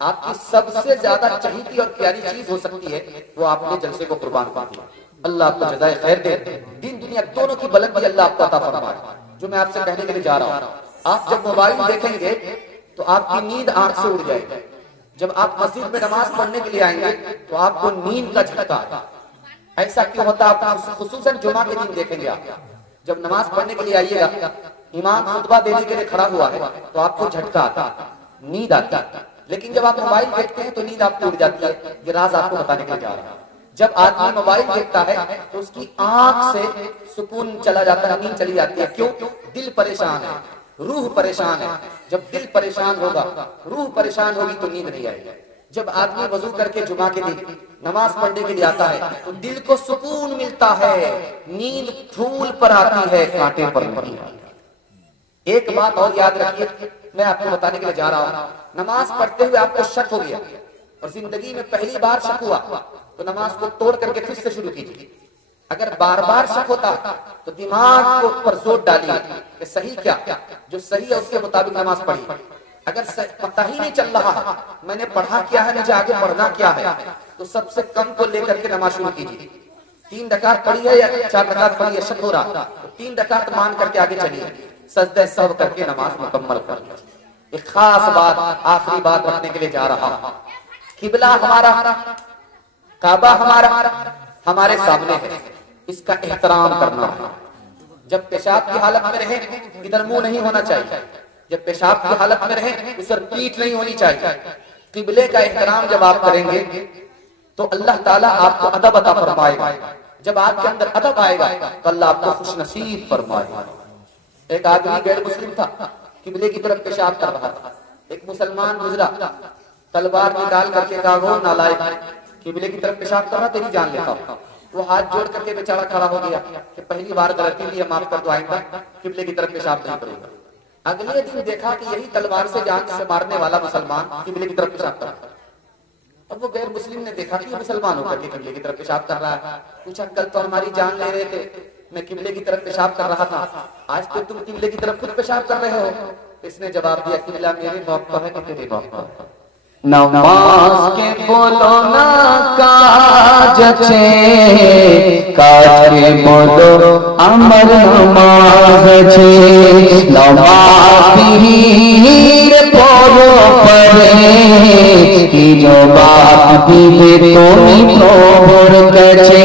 आपकी सबसे ज्यादा चहीती और प्यारी चीज हो सकती है, वो आपने जलसे को कुर्बान कर दिया। अल्लाह आपको जज़ाए खैर दे, दिन दुनिया दोनों की बुलंदी अल्लाह आपको अता फरमाए। जो मैं आपसे कहने के लिए जा रहा हूँ, आप जब मोबाइल देखेंगे तो आपकी नींद आंख से उड़ जाएगी। जब आप मस्जिद में नमाज पढ़ने के लिए आएंगे तो आपको नींद का झटका आएगा। ऐसा क्यों होता है? आप खुसूसन जुमा के दिन देखेंगे, आप जब नमाज पढ़ने के लिए आइएगा, इमाम खुतबा देने के लिए खड़ा हुआ है तो आपको झटका आता, नींद आती है। लेकिन जब आप मोबाइल देखते हैं तो नींद आपकी उड़ जाती है। ये राज आपको बताने के लिए जा रहा हूं। जब आदमी मोबाइल देखता है तो उसकी आंख से सुकून चला जाता है, नींद चली जाती है। क्यों? दिल परेशान है, रूह परेशान है। जब दिल परेशान होगा, रूह परेशान होगी तो नींद नहीं आएगी। जब आदमी वजू करके जुमा के दिन नमाज पढ़ने के लिए आता है तो दिल को सुकून मिलता है, नींद फूल पर आती है, कांटे पर नहीं आती। एक बात और याद रखिए, मैं आपको बताने के लिए जा रहा हूँ। नमाज पढ़ते हुए आपको शक हो गया और जिंदगी में पहली बार शक हुआ तो नमाज को तोड़ करके फिर से शुरू कीजिए। अगर बार बार शक होता तो दिमाग को पर जोर डालिए कि सही क्या, जो सही है उसके मुताबिक नमाज पढ़ी। अगर पता ही नहीं चल रहा मैंने पढ़ा क्या है, मुझे आगे पढ़ना क्या है, तो सबसे कम को लेकर के नमाज शुरू कीजिए। 3 रकात पढ़ी है या 4 रकात पढ़ी है, शक हो रहा तो 3 रकात मान करके आगे चलिए, सजदे सब करके नमाज मुकम्मल कर लीजिए। एक खास बात, आखिरी बात रखने के लिए जा रहा हूं। किबला हमारा, काबा हमारा हमारे सामने है, इसका एहतराम करना है। जब पेशाब की हालत में रहे इधर मुंह नहीं होना चाहिए, जब पेशाब की हालत में रहे उधर पीठ नहीं होनी चाहिए। किबले का एहतराम जब आप करेंगे तो अल्लाह ताला आपको अदब अता फरमाएगा। जब आपके अंदर अदब आएगा तो अल्लाह आपको खुशनसीब फरमाएगा। एक आदमी गैर मुस्लिम था, किबले की तरफ पेशाब कर रहा था। एक मुसलमान गुजरा, तलवार निकाल करके कहा, वो नालायक, किबले की तरफ पेशाब कर रहा, तेरी जान लेता हूं। वो हाथ जोड़ करके बेचारा खड़ा हो गया कि पहली बार गलती हुई है, माफ कर दो, आइंदा किबले की तरफ पेशाब नहीं करूंगा। अगले दिन देखा कि यही तलवार से जान से मारने वाला मुसलमान किबले की तरफ पेशाब कर रहा है। अब वो गैर मुस्लिम ने देखा कि मुसलमान होकर के किबले की तरफ पेशाब कर रहा है। पूछा, कल तो हमारी जान ले रहे थे, मैं किबले की तरफ पेशाब कर रहा था, आज तो तुम किबले की तरफ खुद पेशाब कर रहे हो। इसने जवाब दिया, किबला मेरे बाप का है कि तेरे बाप का है। नमाज के बोलो ना काज छे, काज के बोलो अमर नमाज छे। नमाज पीर पोरो पढ़े कि जो बात दीवे तो मिठोर कछे।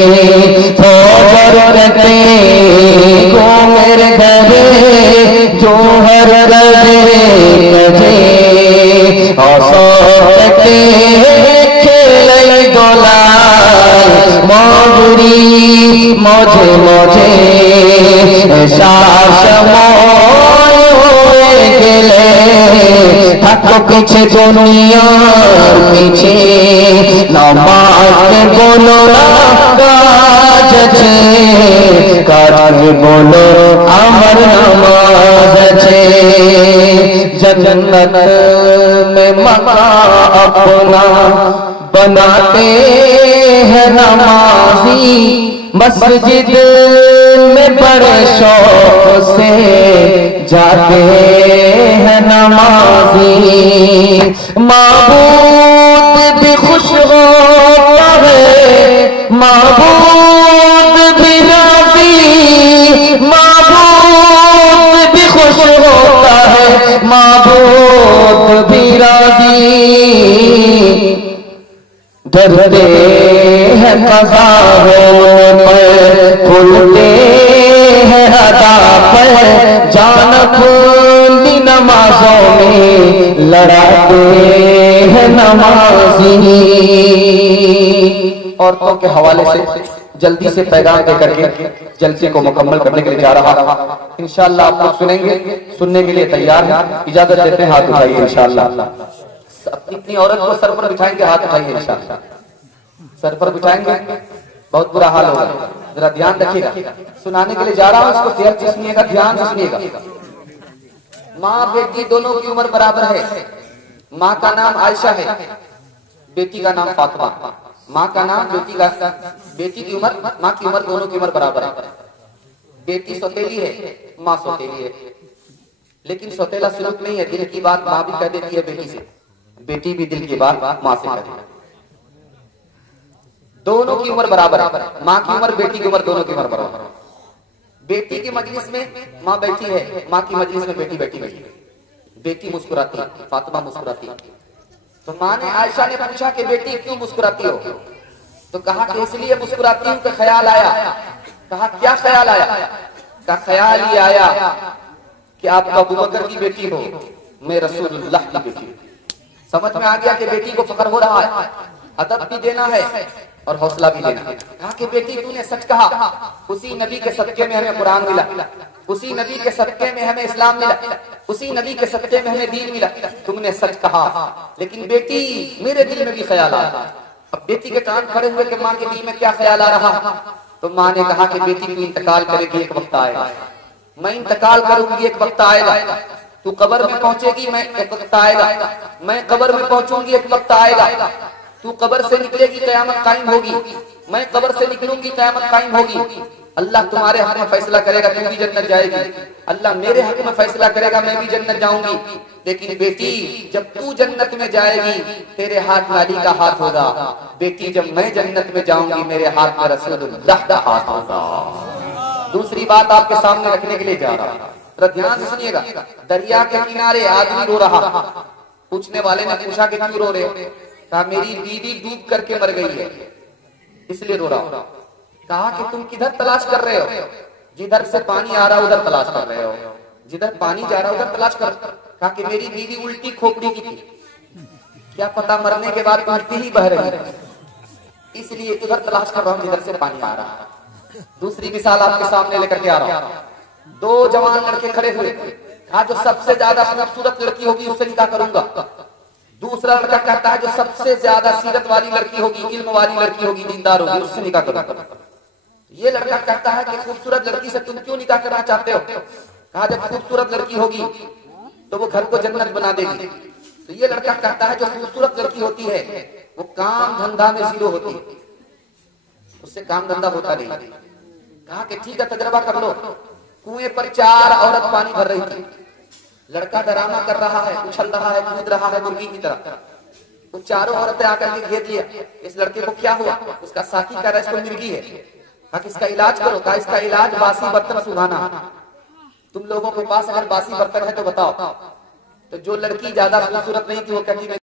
फोजर करते को मेरे घरे जो हर रजे कजे। खेल दोलाई मौरी मोझे मोझे शास गेले থাকো পিছে দুনিয়ার পিছে। নামাজ বলো না কাজ আছে, কাজ বলো আমার নামাজ আছে। जन्नत में मकान अपना बनाते हैं नमाजी, मस्जिद में बड़े शौक से जाते हैं नमाजी। माबूद भी खुश होता है, माबूद भी राज़ी, माबूद भी खुश होता है, माबूद भी राज़ी। डरते हैं क़ज़ा होने पर, खुलते हैं अदा पर, जान अपनी नमाजों में लड़ाते हैं नमाजी। औरतों के हवाले से जल्दी से पैगाम दे करके जलसे को मुकम्मल करने के लिए जा रहा। इंशाअल्लाह आप लोग सुनेंगे, सुनने के लिए तैयार हैं? इजाजत देते हैं, हाथ उठाइए इंशाअल्लाह। इतनी औरत को सर पर बिठाएंगे, हाथ उठाइए इंशाअल्लाह। सर पर बिठाएंगे, बहुत बुरा हाल होगा, जरा ध्यान रखिएगा। सुनाने के लिए जा रहा हूँ, इसको ध्यान से सुनिएगा, ध्यान से सुनिएगा। माँ बेटी दोनों की उम्र बराबर है। माँ का नाम आयशा है, बेटी का नाम फातिमा। माँ का नाम, बेटी की उम्र, माँ की उम्र, दोनों की उम्र बराबर है। बेटी सौतेली है, माँ सौतेली है, लेकिन सौतेला सुलूक नहीं है। दिल की बात माँ भी कह देती है बेटी से, बेटी भी दिल की बात माँ से कह देती है। दोनों की उम्र बराबर है, माँ की उम्र, बेटी की उम्र, दोनों की उम्र बराबर है। बेटी की मजलिस में माँ बैठी है, माँ की मजलिस में बेटी बैठी है। बेटी मुस्कुराती, फातिमा मुस्कुराती। तो माँ ने, आयशा ने पूछा कि बेटी क्यों मुस्कुराती हो? तो कहा कि इसलिए मुस्कुराती हूँ कि ख्याल आया। कहा क्या ख्याल आया? का ख्याल ये आया कि आप अबू बकर की बेटी हो, मैं रसूलुल्लाह की बेटी हूँ। समझ में आ गया कि बेटी को फख्र हो रहा है, अदब भी देना है और हौसला भी देना है। कहा कि बेटी तूने सच कहा, उसी नबी के सदके में हमें कुरान मिला, उसी नबी के सदके में हमें इस्लाम मिला, उसी नबी के सदके में हमें दीन मिला। तुमने सच कहा, लेकिन बेटी मेरे दिल में भी ख्याल आ रहा। अब बेटी के कान खड़े हुए कि माँ के दिल में क्या ख्याल आ रहा? तो माँ ने कहा कि बेटी तू इंतकाल करेगी, एक वक्त आएगा, मैं इंतकाल करूंगी, एक वक्त आएगा, तू कब्र में पहुंचेगी, मैं एक वक्त आएगा, मैं कब्र में पहुंचूंगी, एक वक्त आएगा, तू कब्र से निकलेगी, कयामत कायम होगी, मैं कब्र से निकलूंगी, कयामत कायम होगी। अल्लाह तुम्हारे हक में फैसला करेगा, तू भी जन्नत जाएगी, अल्लाह मेरे हक में फैसला करेगा, मैं भी जन्नत जाऊंगी। लेकिन बेटी जब तू जन्नत में जाएगी, तेरे हाथ में अली का हाथ होगा। बेटी जब मैं जन्नत में जाऊंगी, मेरे हाथ में रसूलुल्लाह का हाथ होगा। दूसरी बात आपके सामने रखने के लिए जा रहा हूं, तो ध्यान से सुनिएगा। दरिया के किनारे आदमी रो रहा। पूछने वाले ने पूछा कि क्यों रो रहे हो? कहा मेरी बीवी डूब करके मर गई है, इसलिए रो रहा हूं। कहा कि तुम किधर तलाश कर रहे हो? जिधर से पानी आ रहा उधर तलाश कर रहे हो, जिधर पानी जा रहा उधर तलाश कर। कहा कि मेरी बीवी उल्टी खोपड़ी की थी, क्या पता मरने के बाद उल्टी ही बह रही है, इसलिए उधर तलाश कर रहा हूं जिधर से पानी आ रहा है। दूसरी मिसाल आपके सामने लेकर के आ रहा हूं। दो जवान लड़के खड़े हुए, कहा जो सबसे ज्यादा खूबसूरत लड़की होगी उससे निकाह करूंगा। दूसरा लड़का कहता है जो सबसे ज्यादा सीरत वाली लड़की होगी, इल्म वाली लड़की होगी, दीनदार होगी, उससे निकाह करूंगा। ये लड़का कहता है कि खूबसूरत लड़की से तुम क्यों निकाह करना चाहते हो? कहा जब खूबसूरत लड़की होगी तो वो घर को जन्नत बना देगी। तो ये लड़का कहता है जो खूबसूरत लड़की होती है वो काम धंधा में जीरो होती है, उससे काम धंधा होता नहीं। कहा कि ठीक है तजर्बा कर लो। कुएं पर 4 औरत पानी भर रही थी। लड़का डरामा कर रहा है, उछल रहा है, कूद रहा है मुर्गी की तरह। वो चारों औरतें आकर के घेर लिया। इस लड़के को क्या हुआ? उसका साथी कह रहा है इसको मिर्गी है। कहा कि इसका इलाज करो। कहा इसका इलाज बासी बर्तन सुखाना। तुम लोगों के पास अगर बासी बर्तन है तो बताओ। तो जो लड़की ज्यादा खूबसूरत नहीं थी वो कहती